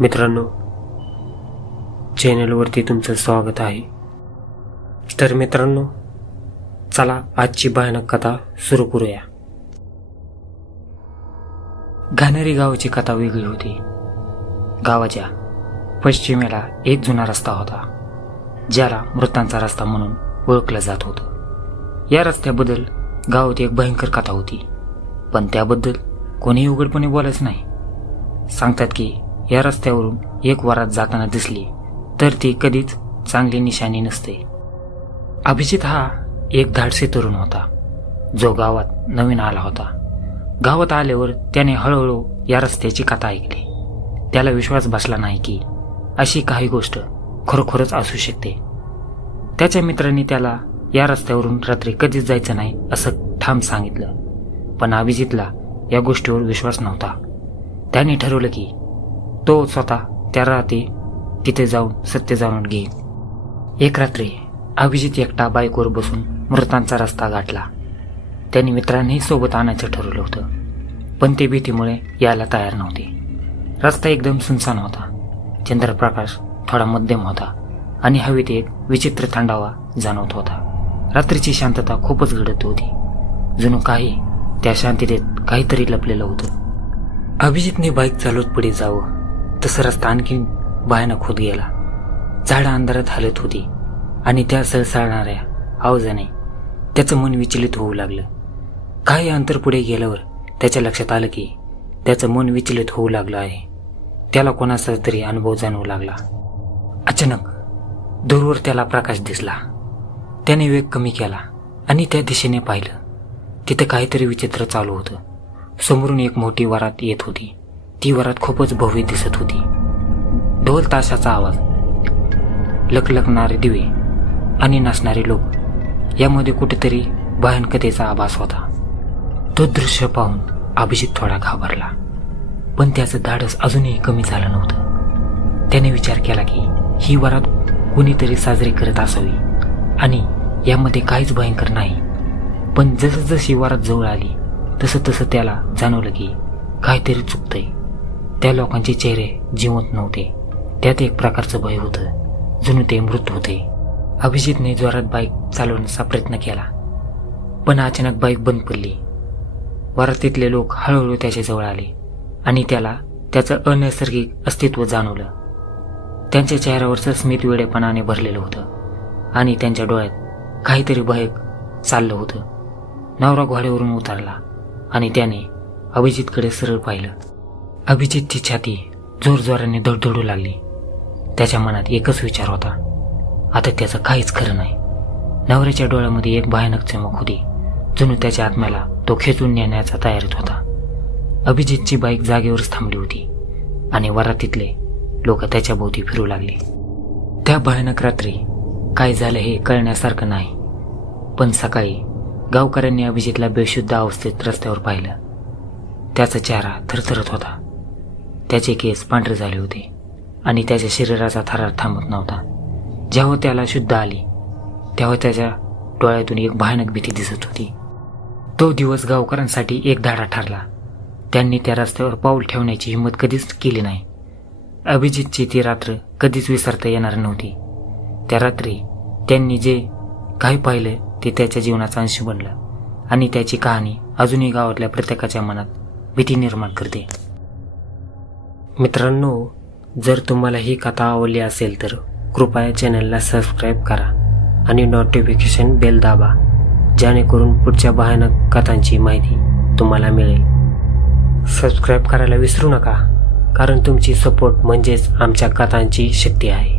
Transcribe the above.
मित्रांनो चॅनलवरती तुमचं स्वागत आहे. तर मित्रांनो चला आजची भयानक कथा सुरू करूया. घाणेरी गावाची कथा वेगळी होती. गावाच्या पश्चिमेला एक जुना रस्ता होता ज्याला मृतांचा रस्ता म्हणून ओळखलं जात होतं. या रस्त्याबद्दल गावात एक भयंकर कथा होती पण त्याबद्दल कोणीही उघडपणे बोलायच नाही. सांगतात की या रस्त्यावरून एक वरात जाताना दिसली तर ती कधीच चांगली निशाणी नसते. अभिजित हा एक धाडसी तरुण होता जो गावात नवीन आला होता. गावात आल्यावर त्याने हळूहळू या रस्त्याची कथा ऐकली. त्याला विश्वास बसला नाही की अशी काही गोष्ट खरोखरच असू शकते. त्याच्या मित्रांनी त्याला या रस्त्यावरून रात्री कधीच जायचं नाही असं ठाम सांगितलं. पण अभिजितला या गोष्टीवर विश्वास नव्हता. त्याने ठरवलं की तो स्वतः त्या राहते तिथे जाऊन सत्य जाणून घेईल. एक रात्री अभिजित एकटा बाईकवर बसून मृतांचा रस्ता गाठला. त्याने मित्रांनी सोबत आणायचं ठरवलं होतं पण ते भीतीमुळे यायला तयार नव्हते. रस्ता एकदम सुनसान होता. चंद्रप्रकाश थोडा मध्यम होता आणि हवेत एक विचित्र थंडावा जाणवत होता. रात्रीची शांतता खूपच घडत होती. जणू काही त्या शांततेत काहीतरी लपलेलं होतं. अभिजितने बाईक चालवत पुढे जावं तसं रस्ता आणखी भयानक होत गेला. झाडं अंधारात हलत होती आणि त्या सळसळणाऱ्या आवाजाने त्याचं मन विचलित होऊ लागलं. काही अंतर पुढे गेल्यावर त्याच्या लक्षात आलं की त्याचं मन विचलित होऊ लागलं आहे. त्याला कोणाचा तरी अनुभव जाणवू लागला. अचानक दूरवर त्याला प्रकाश दिसला. त्याने वेग कमी केला आणि त्या दिशेने पाहिलं. तिथं काहीतरी विचित्र चालू होतं. समोरून एक मोठी वरात येत होती. ती वरात खूपच भव्य दिसत होती. ढोल ताशाचा आवाज लकलकणारे दिवे आणि नाचणारे लोक यामध्ये कुठेतरी भयानकतेचा आभास होता. तो दृश्य पाहून अभिजित थोडा घाबरला पण त्याचं धाडस अजूनही कमी झालं नव्हतं. त्याने विचार केला की ही वरात कुणीतरी साजरी करत असावी आणि यामध्ये काहीच भयंकर नाही. पण जसजशी वरात जवळ आली तसं तसं त्याला जाणवलं की काहीतरी चुकतंय. त्या लोकांचे चेहरे जिवंत नव्हते. त्यात एक प्रकारचं भय होतं. जणू ते मृत होते. अभिजितने जोरात बाईक चालवण्याचा प्रयत्न केला. पण अचानक बाईक बंद पडली. वरातीतले लोक हळूहळू त्याच्याजवळ आले आणि त्याला त्याचं अनैसर्गिक अस्तित्व जाणवलं. त्यांच्या चेहऱ्यावरचं स्मित वेडेपणाने भरलेलं होतं आणि त्यांच्या डोळ्यात काहीतरी भयक चाललं होतं. नवरा घोड्यावरून उतरला आणि त्याने अभिजितकडे सरळ पाहिलं. अभिजितची छाती जोरजोराने धडधडू लागली. त्याच्या मनात एकच विचार होता. आता त्याचं काहीच खरं नाही. नवऱ्याच्या डोळ्यामध्ये एक भयानक चमक होती. जणू त्याच्या आत्म्याला तो खेचून नेण्याचा तयारीत होता. अभिजितची बाईक जागेवरच थांबली होती आणि वरातीतले लोक त्याच्या भोवती फिरू लागले. त्या भयानक रात्री काय झालं हे कळण्यासारखं नाही. पण सकाळी गावकऱ्यांनी अभिजितला बेशुद्ध अवस्थेत रस्त्यावर पाहिलं. त्याचा चेहरा थरथरत होता. त्याचे केस पांढरे झाले होते आणि त्याच्या शरीराचा थरार थांबत नव्हता. जेव्हा त्याला शुद्ध आली तेव्हा त्याच्या डोळ्यातून एक भयानक भीती दिसत होती. तो दिवस गावकऱ्यांसाठी एक धाडा ठरला. त्यांनी त्या रस्त्यावर पाऊल ठेवण्याची हिंमत कधीच केली नाही. अभिजितची ती रात्र कधीच विसरता येणार नव्हती. त्या रात्री त्यांनी जे काही पाहिलं ते त्याच्या जीवनाचा अंश बनलं आणि त्याची कहाणी अजूनही गावातल्या प्रत्येकाच्या मनात भीती निर्माण करते. मित्रांनो जर तुम्हाला ही कथा आवडली असेल तर कृपया चॅनलला सबस्क्राईब करा आणि नोटिफिकेशन बेल दाबा जेणेकरून पुढच्या भयानक कथांची माहिती तुम्हाला मिळेल. सबस्क्राईब करायला विसरू नका कारण तुमची सपोर्ट म्हणजेच आमच्या कथांची शक्ती आहे.